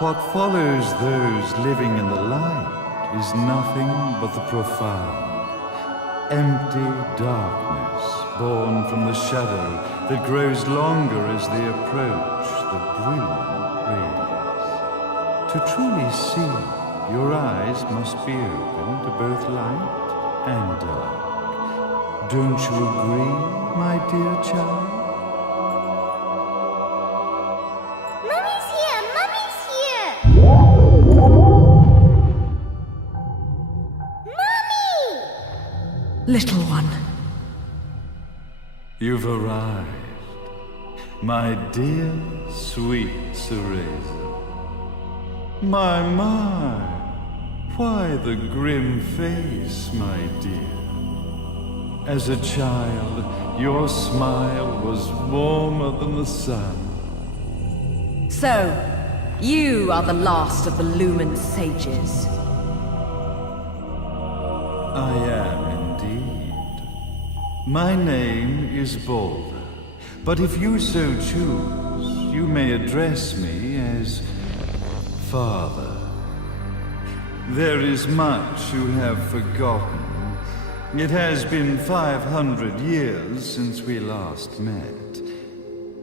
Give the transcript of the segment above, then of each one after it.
What follows those living in the light is nothing but the profound, empty darkness born from the shadow that grows longer as they approach the brilliant rays. To truly see, your eyes must be open to both light and dark. Don't you agree, my dear child? Little one. You've arrived, my dear, sweet Cereza. My, why the grim face, my dear? As a child, your smile was warmer than the sun. So, you are the last of the Lumen sages. I am indeed. My name is Balder, but if you so choose, you may address me as Father. There is much you have forgotten. It has been 500 years since we last met.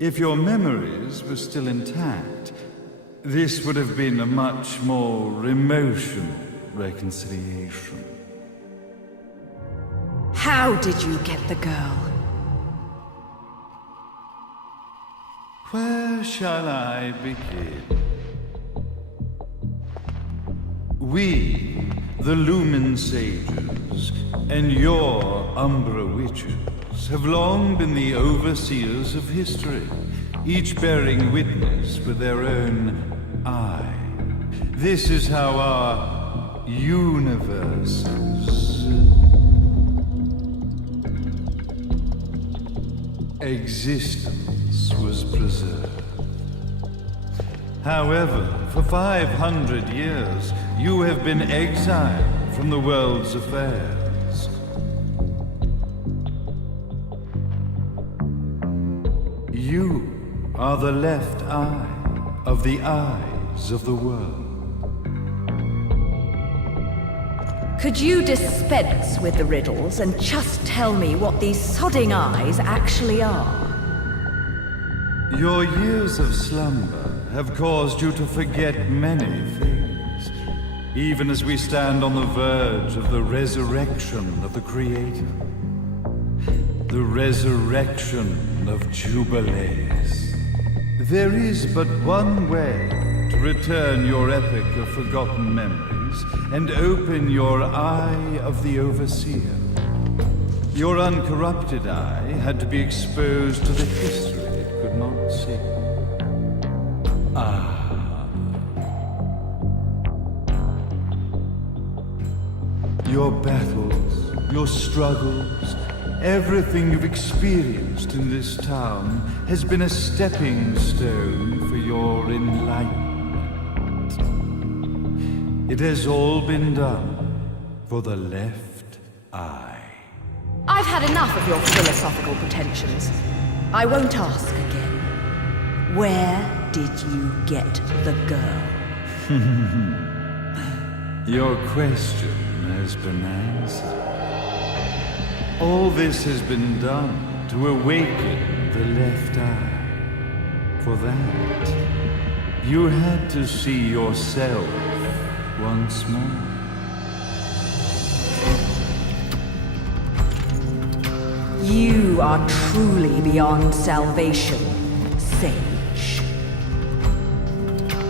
If your memories were still intact, this would have been a much more emotional reconciliation. How did you get the girl? Where shall I begin? We, the Lumen Sages, and your Umbra Witches, have long been the overseers of history, each bearing witness with their own eye. This is how our universes existence was preserved. However, for 500 years, you have been exiled from the world's affairs. You are the left eye of the eyes of the world. Could you dispense with the riddles and just tell me what these sodding eyes actually are? Your years of slumber have caused you to forget many things, even as we stand on the verge of the resurrection of the Creator. The resurrection of Jubilees. There is but one way to return your epic of forgotten memories and open your eye of the Overseer. Your uncorrupted eye had to be exposed to the history it could not see. Your battles, your struggles, everything you've experienced in this town has been a stepping stone for your enlightenment. It has all been done for the left eye. I've had enough of your philosophical pretensions. I won't ask again. Where did you get the girl? Your question has been answered. All this has been done to awaken the left eye. For that, you had to see yourself once more. You are truly beyond salvation, sage.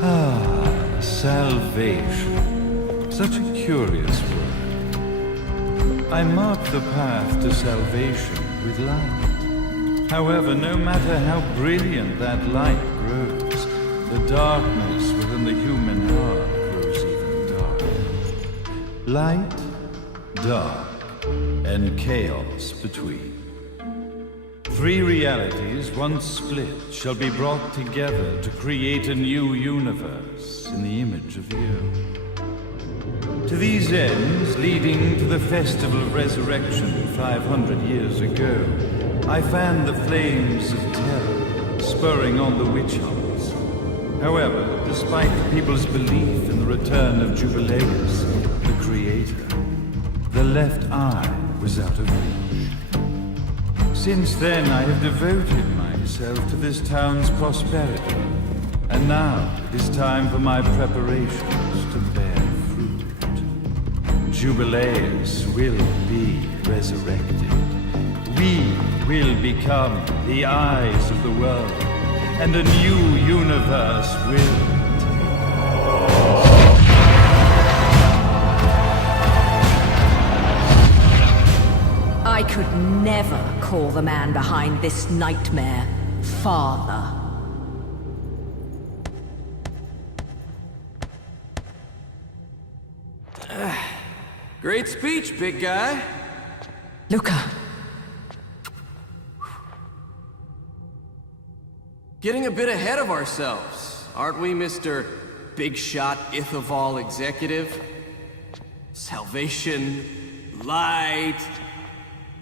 Ah, salvation. Such a curious word. I mark the path to salvation with light. However, no matter how brilliant that light grows, the darkness within the human heart grows even darker. Light, dark, and chaos between. Three realities, once split, shall be brought together to create a new universe in the image of you. To these ends, leading to the Festival of Resurrection 500 years ago, I fanned the flames of terror, spurring on the witch hunts. However, despite the people's belief in the return of Jubileus, the Creator, the left eye was out of reach. Since then, I have devoted myself to this town's prosperity, and now it is time for my preparations to bear fruit. Jubileus will be resurrected. We will become the eyes of the world, and a new universe will I could never call the man behind this nightmare father. Great speech, big guy. Luca. Getting a bit ahead of ourselves, aren't we, Mr. Big Shot Ithaval Executive? Salvation, light.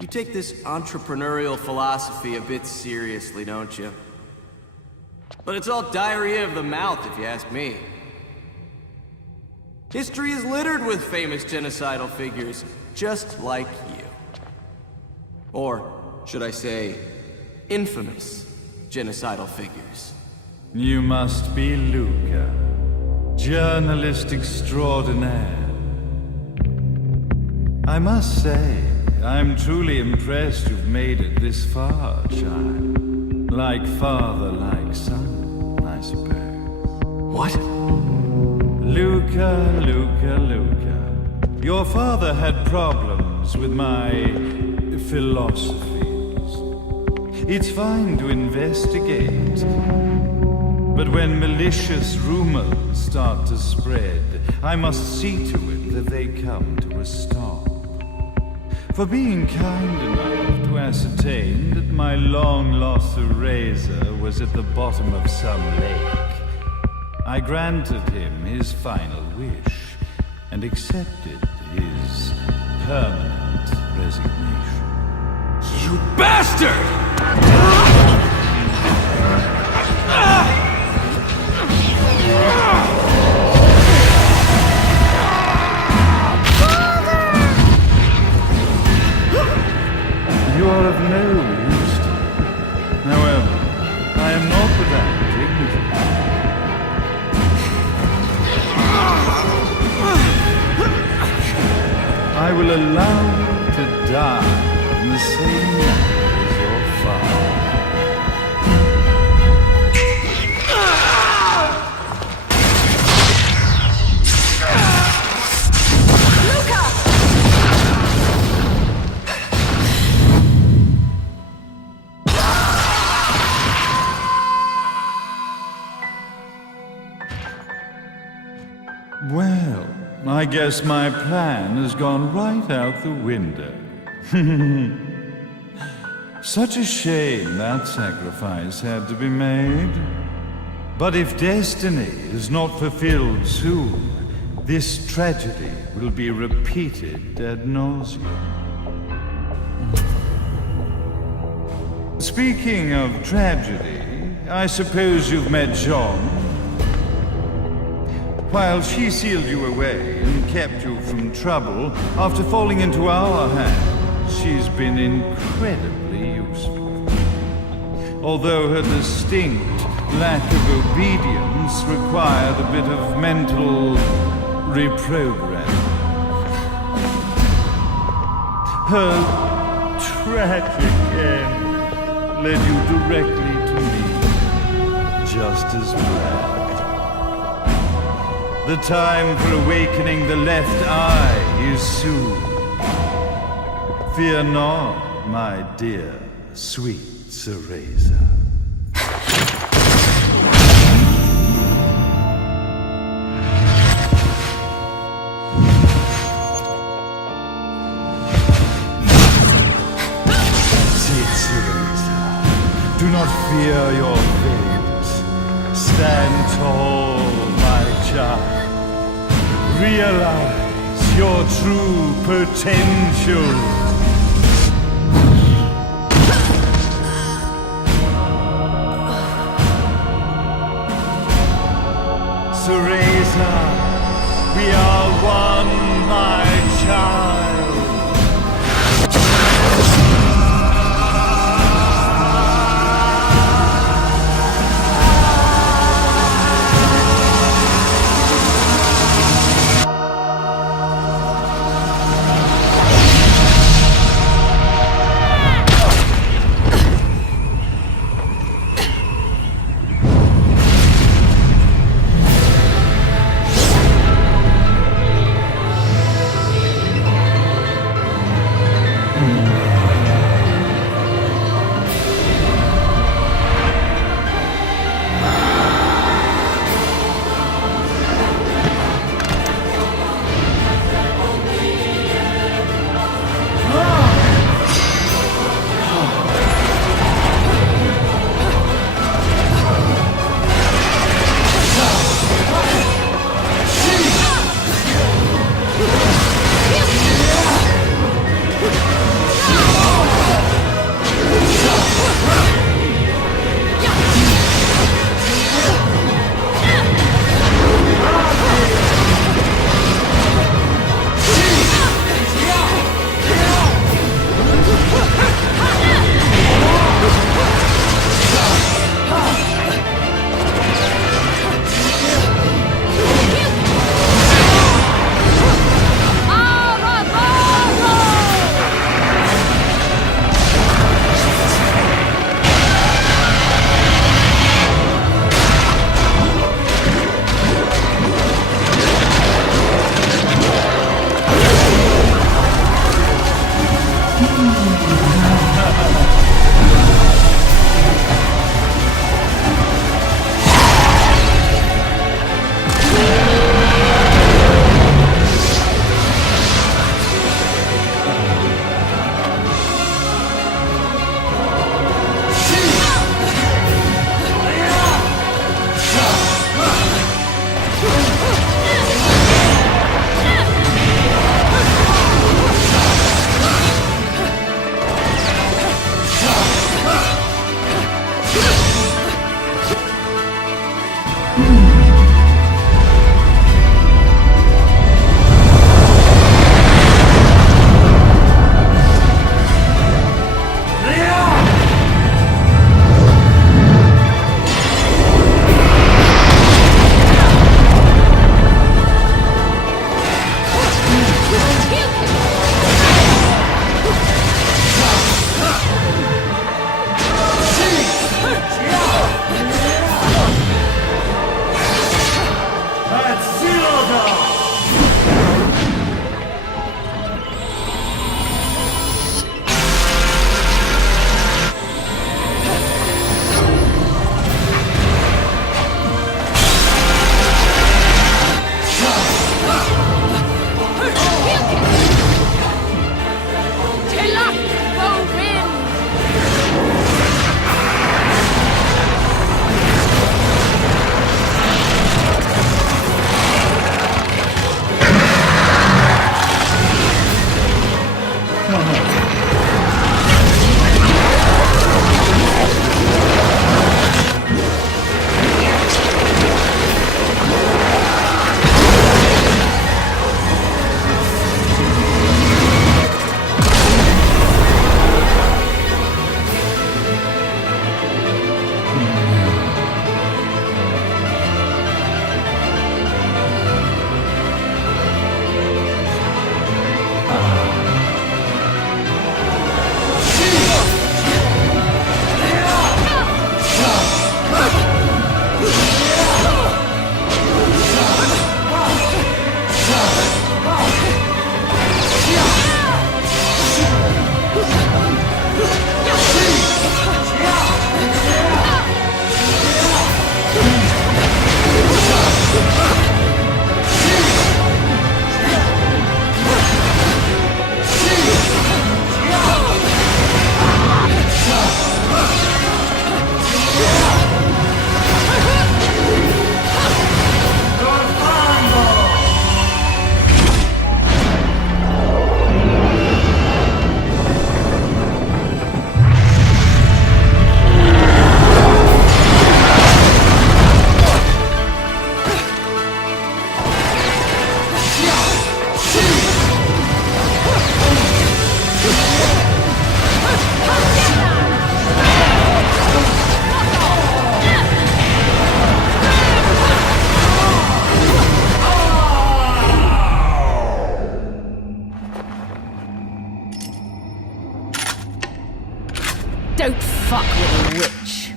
You take this entrepreneurial philosophy a bit seriously, don't you? But it's all diarrhea of the mouth, if you ask me. History is littered with famous genocidal figures, just like you. Or, should I say, infamous genocidal figures. You must be Luca, journalist extraordinaire. I must say, I'm truly impressed you've made it this far, child. Like father, like son, I suppose. What? Luca, Luca, Luca. Your father had problems with my philosophies. It's fine to investigate, but when malicious rumors start to spread, I must see to it that they come to a stop. For being kind enough to ascertain that my long-lost eraser was at the bottom of some lake, I granted him his final wish and accepted his permanent resignation. You bastard! You are of no use to me. However, I am not without dignity. I will allow you to die in the same manner as your father. Well, I guess my plan has gone right out the window. Such a shame that sacrifice had to be made. But if destiny is not fulfilled soon, this tragedy will be repeated ad nauseum. Speaking of tragedy, I suppose you've met Jean. While she sealed you away and kept you from trouble, after falling into our hands, she's been incredibly useful. Although her distinct lack of obedience required a bit of mental reprogramming. Her tragic led you directly to me, just as planned. The time for awakening the left eye is soon. Fear not, my dear, sweet Cereza. Do not fear your fate. Stand tall, my child. Realize your true potential. Cereza, we are one, my child. Don't fuck with a witch.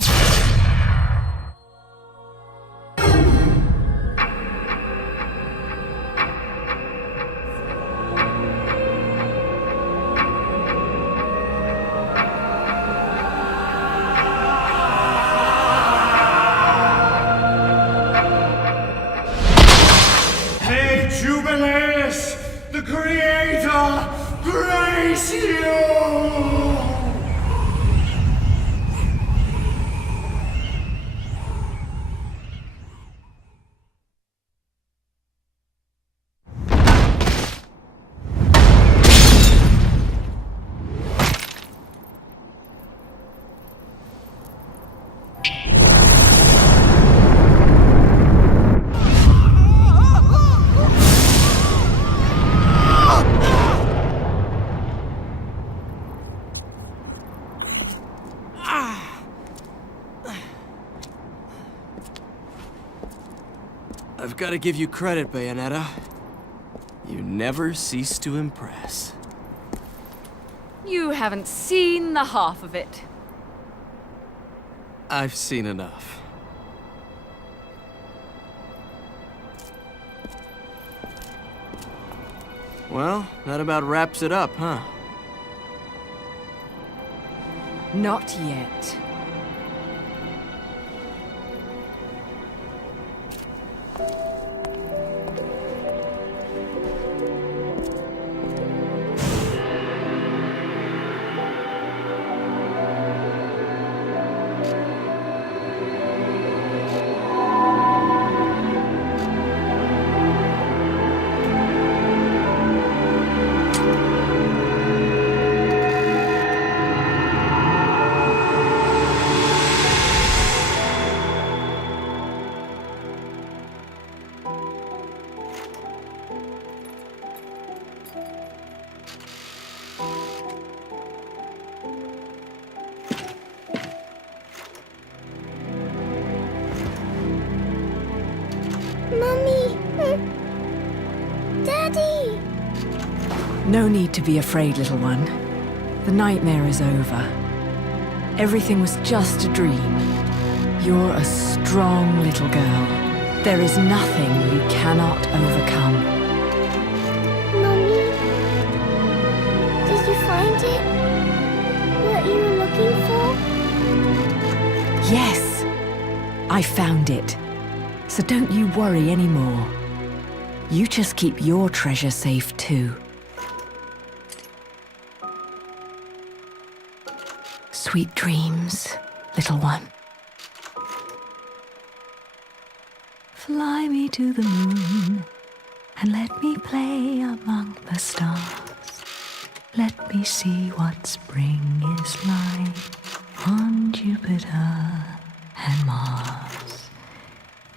May Jubileus, the Creator, grace you! I've got to give you credit, Bayonetta. You never cease to impress. You haven't seen the half of it. I've seen enough. Well, that about wraps it up, huh? Not yet. Mummy! Daddy! No need to be afraid, little one. The nightmare is over. Everything was just a dream. You're a strong little girl. There is nothing you cannot overcome. Mummy? Did you find it? What you were looking for? Yes, I found it. So don't you worry anymore. You just keep your treasure safe too. Sweet dreams, little one. Fly me to the moon and let me play among the stars. Let me see what spring is like on Jupiter and Mars.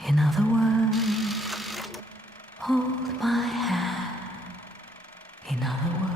In other words, hold my hand. In other words.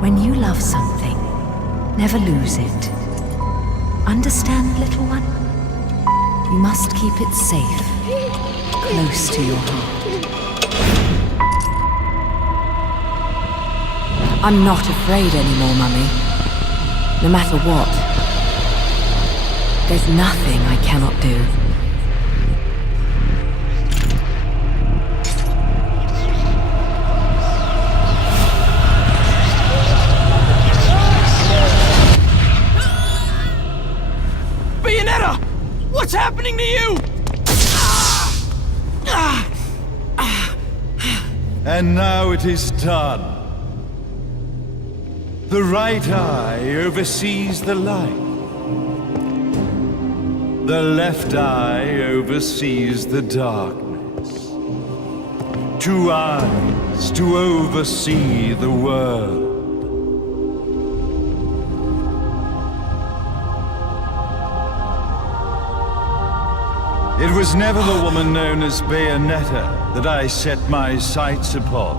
When you love something, never lose it. Understand, little one? You must keep it safe, close to your heart. I'm not afraid anymore, Mummy. No matter what. There's nothing I cannot do. Bayonetta! What's happening to you? And now it is done. The right eye oversees the light. The left eye oversees the darkness. 2 eyes to oversee the world. It was never the woman known as Bayonetta that I set my sights upon.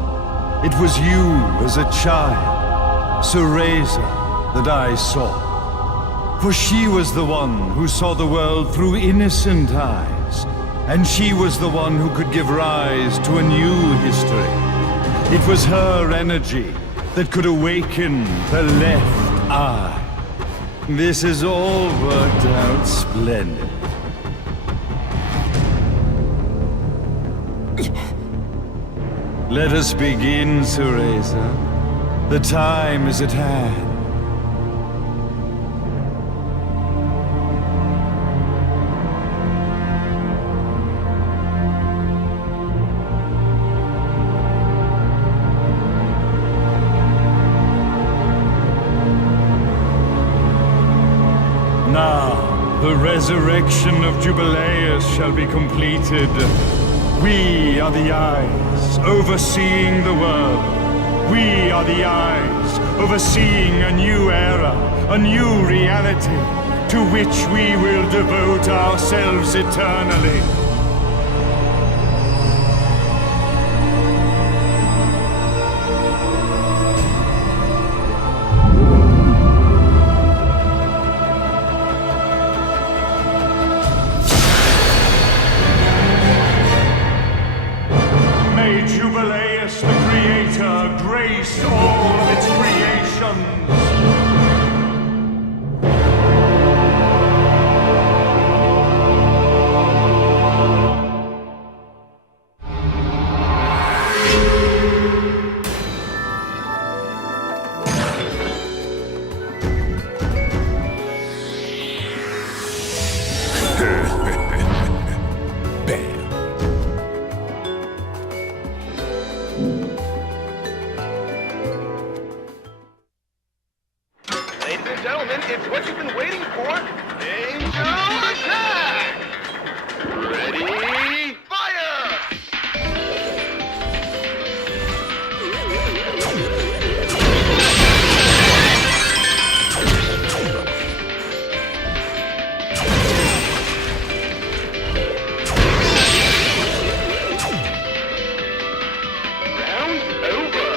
It was you as a child, Cereza, that I saw. For she was the one who saw the world through innocent eyes, and she was the one who could give rise to a new history. It was her energy that could awaken the left eye. This has all worked out splendid. Let us begin, Cereza. The time is at hand. Now, the resurrection of Jubileus shall be completed. We are the eyes overseeing the world. We are the eyes overseeing a new era, a new reality, to which we will devote ourselves eternally. May Jubileus, the Creator, grace all of its creations. Ladies and gentlemen, it's what you've been waiting for. Angel attack! Ready, fire! Round over.